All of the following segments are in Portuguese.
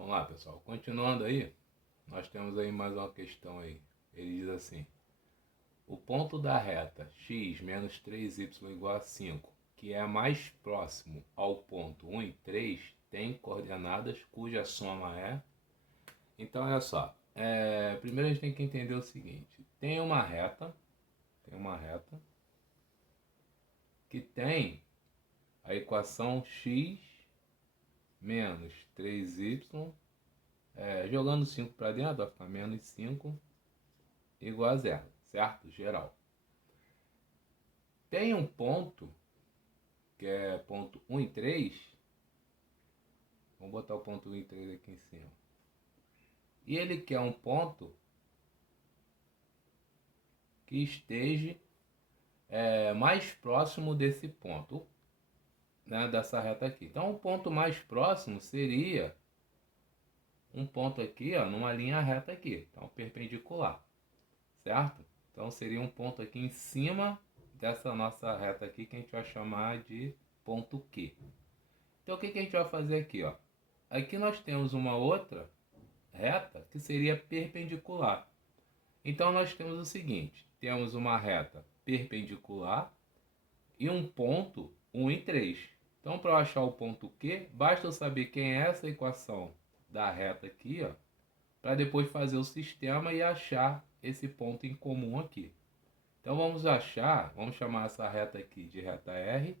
Vamos lá, pessoal. Continuando aí, nós temos aí mais uma questão aí. Ele diz assim: o ponto da reta x menos 3y igual a 5, que é mais próximo ao ponto 1 e 3, tem coordenadas cuja soma é... Então, olha só. Primeiro a gente tem que entender o seguinte. Tem uma reta que tem a equação x menos 3y, jogando 5 para dentro, vai ficar menos 5 igual a zero, certo? Geral. Tem um ponto, que é ponto 1 e 3. Vamos botar o ponto 1 e 3 aqui em cima. E ele quer um ponto que esteja mais próximo desse ponto, né, dessa reta aqui. Então, o ponto mais próximo seria um ponto aqui, ó, numa linha reta aqui. Então, perpendicular, certo? Então, seria um ponto aqui em cima dessa nossa reta aqui, que a gente vai chamar de ponto Q. Então, o que a gente vai fazer aqui, ó? Aqui nós temos uma outra reta que seria perpendicular. Então, nós temos o seguinte: temos uma reta perpendicular e um ponto 1 e 3. Então, para eu achar o ponto Q, basta eu saber quem é essa equação da reta aqui, ó, para depois fazer o sistema e achar esse ponto em comum aqui. Então, vamos chamar essa reta aqui de reta R,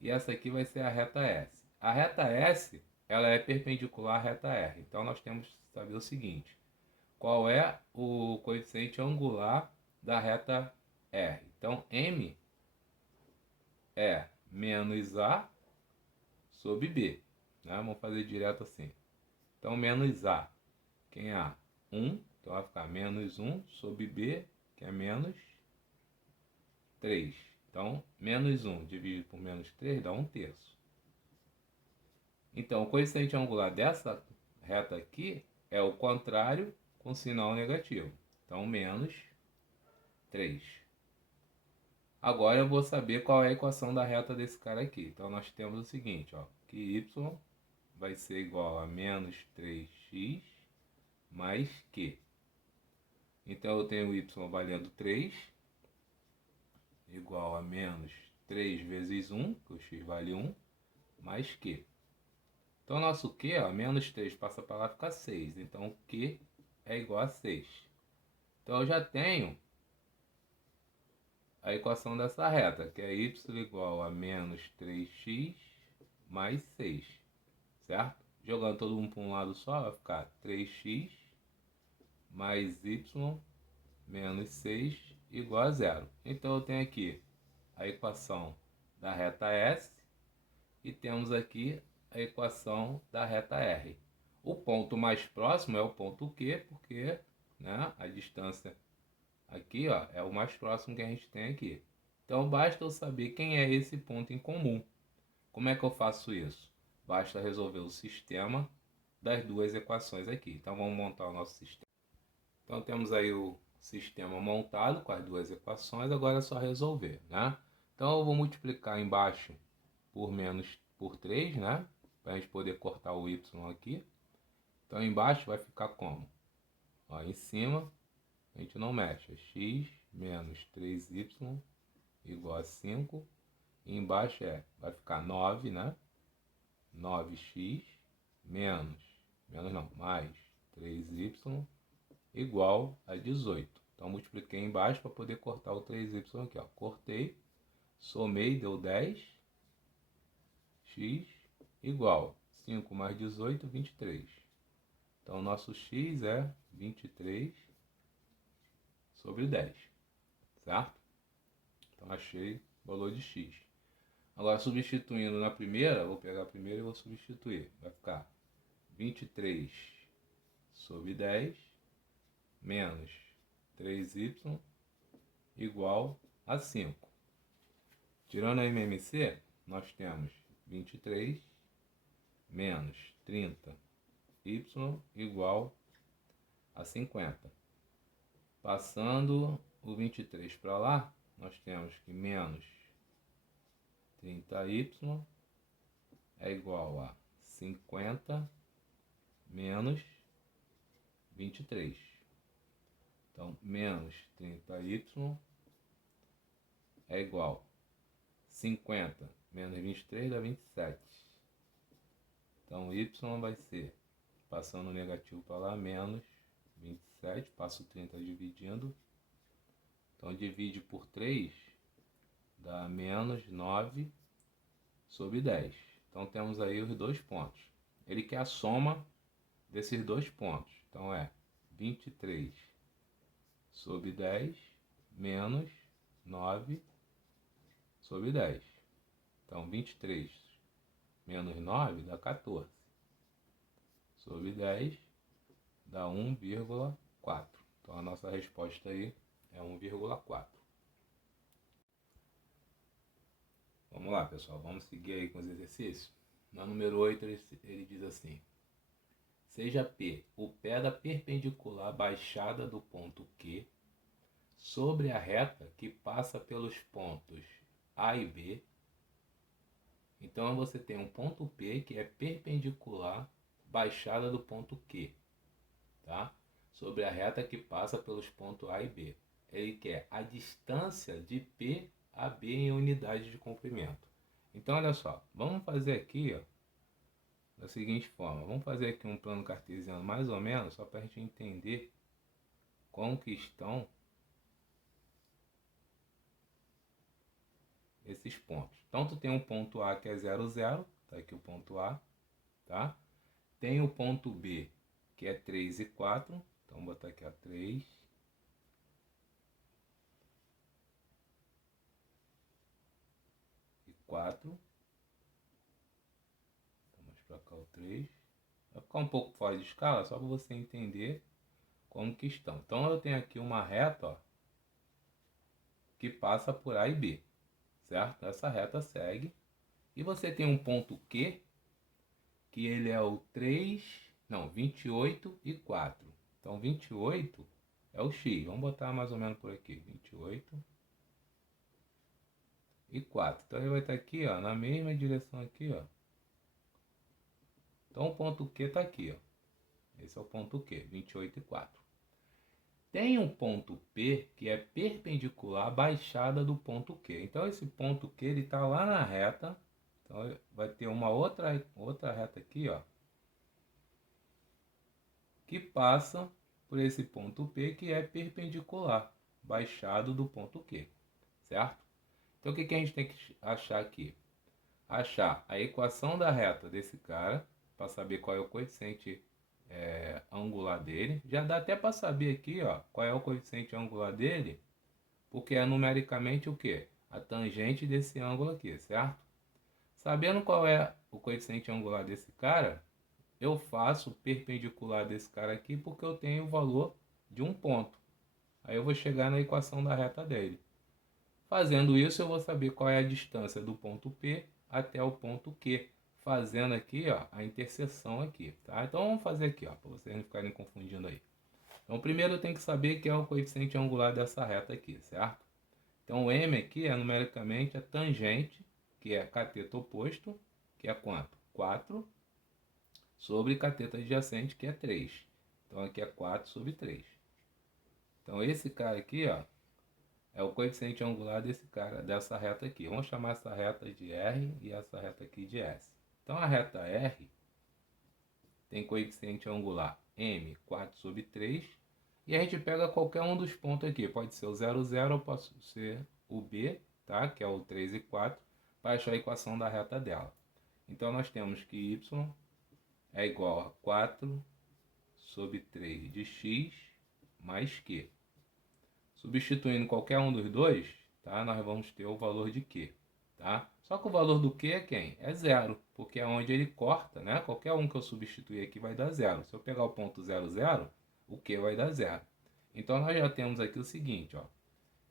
e essa aqui vai ser a reta S. A reta S, ela é perpendicular à reta R. Então, nós temos que saber o seguinte: qual é o coeficiente angular da reta R? Então, M é menos A sobre B, né? Vamos fazer direto assim. Então, menos A, quem é A? 1, então vai ficar menos 1 sobre B, que é menos 3. Então, menos 1 dividido por menos 3 dá 1/3. Então, o coeficiente angular dessa reta aqui é o contrário com sinal negativo. Então, menos 3. Agora eu vou saber qual é a equação da reta desse cara aqui. Então, nós temos o seguinte, ó, que y vai ser igual a menos 3x mais q. Então, eu tenho y valendo 3, igual a menos 3 vezes 1, que o x vale 1, mais q. Então, nosso q, ó, menos 3 passa para lá, fica 6. Então, o q é igual a 6. Então, eu já tenho a equação dessa reta, que é y igual a menos 3x mais 6, certo? Jogando todo mundo para um lado só, vai ficar 3x mais y menos 6 igual a zero. Então, eu tenho aqui a equação da reta S e temos aqui a equação da reta R. O ponto mais próximo é o ponto Q, porque, né, a distância aqui, ó, é o mais próximo que a gente tem aqui. Então, basta eu saber quem é esse ponto em comum. Como é que eu faço isso? Basta resolver o sistema das duas equações aqui. Então, vamos montar o nosso sistema. Então, temos aí o sistema montado com as duas equações. Agora é só resolver, né? Então, eu vou multiplicar embaixo por 3, né? Para a gente poder cortar o y aqui. Então, embaixo vai ficar como? Ó, em cima, a gente não mexe. É x menos 3y igual a 5. E embaixo vai ficar 9, né? 9x mais 3y igual a 18. Então, multipliquei embaixo para poder cortar o 3y aqui, ó. Cortei, somei, deu 10. X igual 5 mais 18, 23. Então, o nosso x é 23 sobre 10, certo? Então, achei o valor de x. Agora, substituindo na primeira, vou pegar a primeira e vou substituir. Vai ficar 23 sobre 10 menos 3y igual a 5. Tirando a MMC, nós temos 23 menos 30y igual a 50. Passando o 23 para lá, nós temos que menos 30y é igual a 50 menos 23. Então, menos 30y é igual 50 menos 23 dá 27. Então, y vai ser, passando o negativo para lá, menos 27. Passo o 30 dividindo. Então, divide por 3, dá menos 9 sobre 10. Então, temos aí os dois pontos. Ele quer a soma desses dois pontos. Então, é 23 sobre 10 menos 9 sobre 10. Então, 23 menos 9 dá 14. Sobre 10 dá 1,4. Então, a nossa resposta aí é 1,4. Vamos lá, pessoal. Vamos seguir aí com os exercícios. Na número 8, ele diz assim: seja P o pé da perpendicular baixada do ponto Q sobre a reta que passa pelos pontos A e B. Então, você tem um ponto P que é perpendicular baixada do ponto Q, tá? Sobre a reta que passa pelos pontos A e B. Ele quer a distância de P a B em unidade de comprimento. Então, olha só, vamos fazer aqui, ó, da seguinte forma. Vamos fazer aqui um plano cartesiano mais ou menos, só para a gente entender como que estão esses pontos. Então, tu tem um ponto A que é 0, 0, tá aqui o ponto A, tá? Tem o ponto B que é 3 e 4, então vou botar aqui a 3 e 4. Vamos para cá o 3. Vai ficar um pouco fora de escala, só para você entender como que estão. Então, eu tenho aqui uma reta, ó, que passa por A e B, certo? Essa reta segue. E você tem um ponto Q, que ele é o 3, não, 28 e 4. Então, 28 é o X. Vamos botar mais ou menos por aqui, 28 e 4. Então, ele vai estar aqui, ó, na mesma direção aqui, ó. Então, o ponto Q está aqui, ó. Esse é o ponto Q, 28 e 4. Tem um ponto P que é perpendicular à baixada do ponto Q. Então, esse ponto Q ele está lá na reta. Então, vai ter uma outra reta aqui, ó, que passa por esse ponto P que é perpendicular, baixado do ponto Q, certo? Então, o que a gente tem que achar aqui? Achar a equação da reta desse cara, para saber qual é o coeficiente angular dele. Já dá até para saber aqui, ó, qual é o coeficiente angular dele, porque é numericamente o que? A tangente desse ângulo aqui, certo? Sabendo qual é o coeficiente angular desse cara, eu faço o perpendicular desse cara aqui porque eu tenho o valor de um ponto. Aí eu vou chegar na equação da reta dele. Fazendo isso, eu vou saber qual é a distância do ponto P até o ponto Q. Fazendo aqui, ó, a interseção aqui, tá? Então vamos fazer aqui, ó, para vocês não ficarem confundindo aí. Então primeiro eu tenho que saber que é o coeficiente angular dessa reta aqui, certo? Então o M aqui é numericamente a tangente, que é cateto oposto, que é quanto? 4, sobre cateto adjacente, que é 3. Então aqui é 4 sobre 3. Então esse cara aqui, ó, é o coeficiente angular desse cara, dessa reta aqui. Vamos chamar essa reta de R e essa reta aqui de S. Então a reta R tem coeficiente angular M, 4 sobre 3. E a gente pega qualquer um dos pontos aqui. Pode ser o 0, 0 ou pode ser o B, tá? Que é o 3 e 4, para achar a equação da reta dela. Então nós temos que Y é igual a 4 sobre 3 de X mais Q. Substituindo qualquer um dos dois, tá? Nós vamos ter o valor de Q, tá? Só que o valor do Q é quem? É zero, porque é onde ele corta, né? Qualquer um que eu substituir aqui vai dar zero. Se eu pegar o ponto 0, 0, o Q vai dar zero. Então nós já temos aqui o seguinte, ó,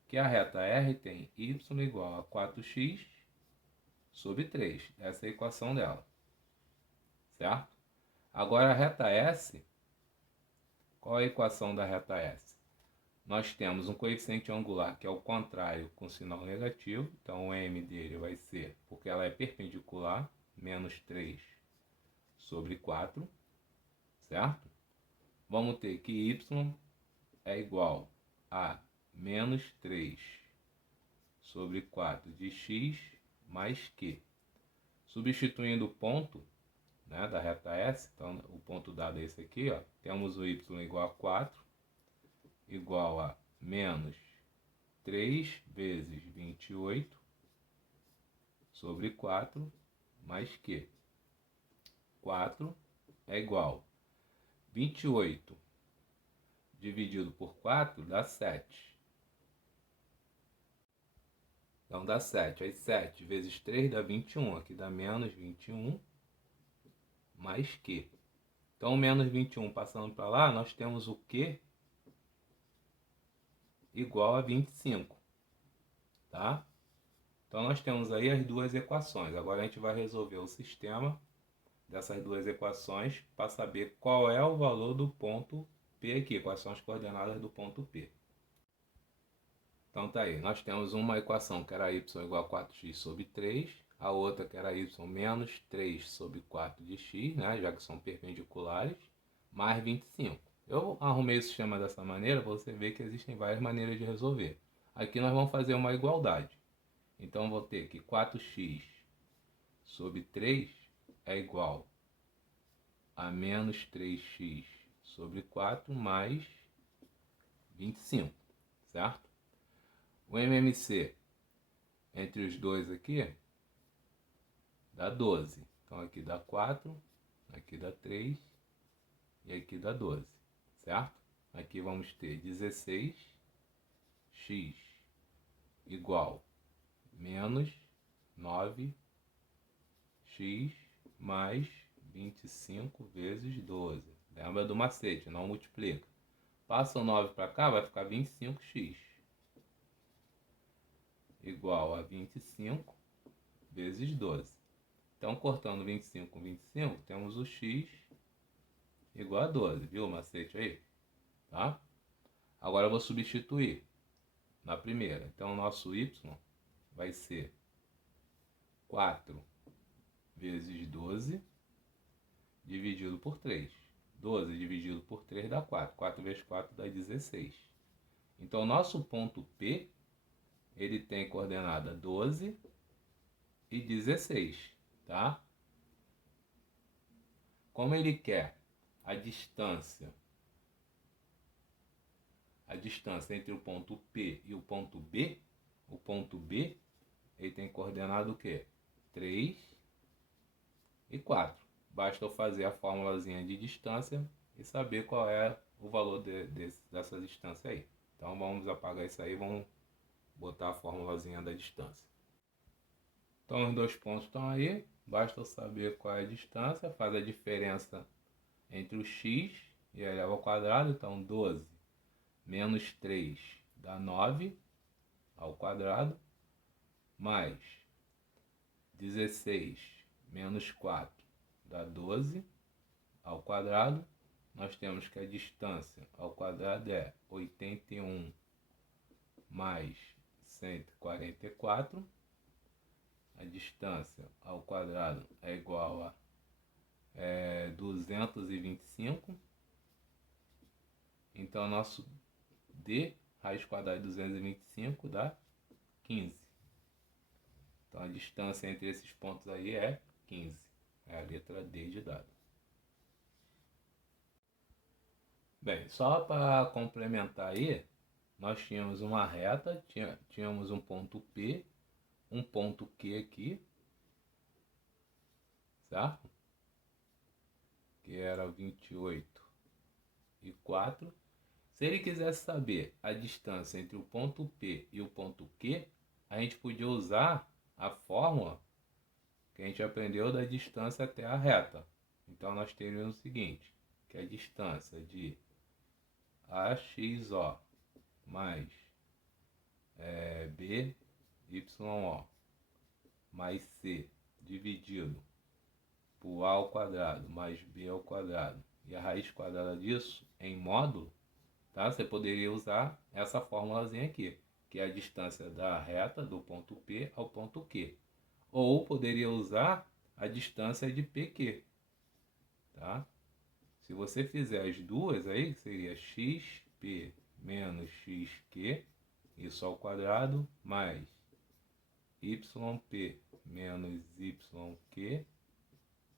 que a reta R tem y igual a 4x sobre 3. Essa é a equação dela, certo? Agora a reta S, qual é a equação da reta S? Nós temos um coeficiente angular que é o contrário com sinal negativo. Então o M dele vai ser, porque ela é perpendicular, menos 3 sobre 4, certo? Vamos ter que y é igual a menos 3 sobre 4 de x mais q. Substituindo o ponto, né, da reta S, então o ponto dado é esse aqui, ó, temos o y igual a 4, igual a menos 3 vezes 28 sobre 4 mais q. 4 é igual 28 dividido por 4 dá 7. Então dá 7. Aí 7 vezes 3 dá 21. Aqui dá menos 21 mais Q. Então menos 21 passando para lá, nós temos o Q igual a 25. Tá? Então nós temos aí as duas equações. Agora a gente vai resolver o sistema dessas duas equações para saber qual é o valor do ponto P aqui. Quais são as coordenadas do ponto P. Então tá aí, nós temos uma equação que era y igual a 4x sobre 3, a outra que era y menos 3 sobre 4 de x, né, já que são perpendiculares, mais 25. Eu arrumei o sistema dessa maneira para você ver que existem várias maneiras de resolver. Aqui nós vamos fazer uma igualdade. Então vou ter que 4x sobre 3 é igual a menos 3x sobre 4 mais 25, certo? O MMC entre os dois aqui dá 12. Então aqui dá 4, aqui dá 3 e aqui dá 12, certo? Aqui vamos ter 16x igual menos 9x mais 25 vezes 12. Lembra do macete, não multiplica. Passa o 9 para cá, vai ficar 25x. Igual a 25 vezes 12. Então, cortando 25 com 25, temos o x igual a 12. Viu o macete aí? Tá? Agora eu vou substituir na primeira. Então, o nosso y vai ser 4 vezes 12 dividido por 3. 12 dividido por 3 dá 4. 4 vezes 4 dá 16. Então, o nosso ponto P ele tem coordenada 12 e 16, tá? Como ele quer a distância entre o ponto P e o ponto B ele tem coordenada o quê? 3 e 4. Basta eu fazer a formulazinha de distância e saber qual é o valor dessa distância aí. Então vamos apagar isso aí, vamos botar a formulazinha da distância. Então os dois pontos estão aí, basta eu saber qual é a distância, faz a diferença entre o x e eleva ao quadrado, então 12 menos 3 dá 9 ao quadrado, mais 16 menos 4 dá 12 ao quadrado. Nós temos que a distância ao quadrado é 81 mais 144. A distância ao quadrado é igual a 225. Então, nosso d raiz quadrada de 225 dá 15. Então, a distância entre esses pontos aí é 15. É a letra D de dado. Bem, só para complementar aí, nós tínhamos uma reta, tínhamos um ponto P, um ponto Q aqui, certo? Que era 28 e 4. Se ele quisesse saber a distância entre o ponto P e o ponto Q, a gente podia usar a fórmula que a gente aprendeu da distância até a reta. Então nós teríamos o seguinte, que a distância de AXO mais BYO mais C dividido por A ao quadrado mais B ao quadrado e a raiz quadrada disso em módulo, tá? Você poderia usar essa formulazinha aqui, que é a distância da reta do ponto P ao ponto Q. Ou poderia usar a distância de PQ, tá? Se você fizer as duas aí, que seria xp menos xq, isso ao quadrado, mais yp menos yq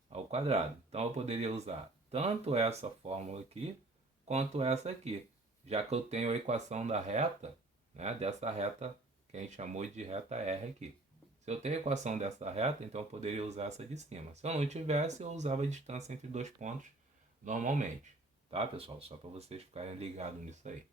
ao quadrado. Então eu poderia usar tanto essa fórmula aqui, quanto essa aqui, já que eu tenho a equação da reta, né, dessa reta que a gente chamou de reta R aqui. Se eu tenho a equação dessa reta, então eu poderia usar essa de cima. Se eu não tivesse, eu usava a distância entre dois pontos normalmente. Tá, pessoal? Só para vocês ficarem ligados nisso aí.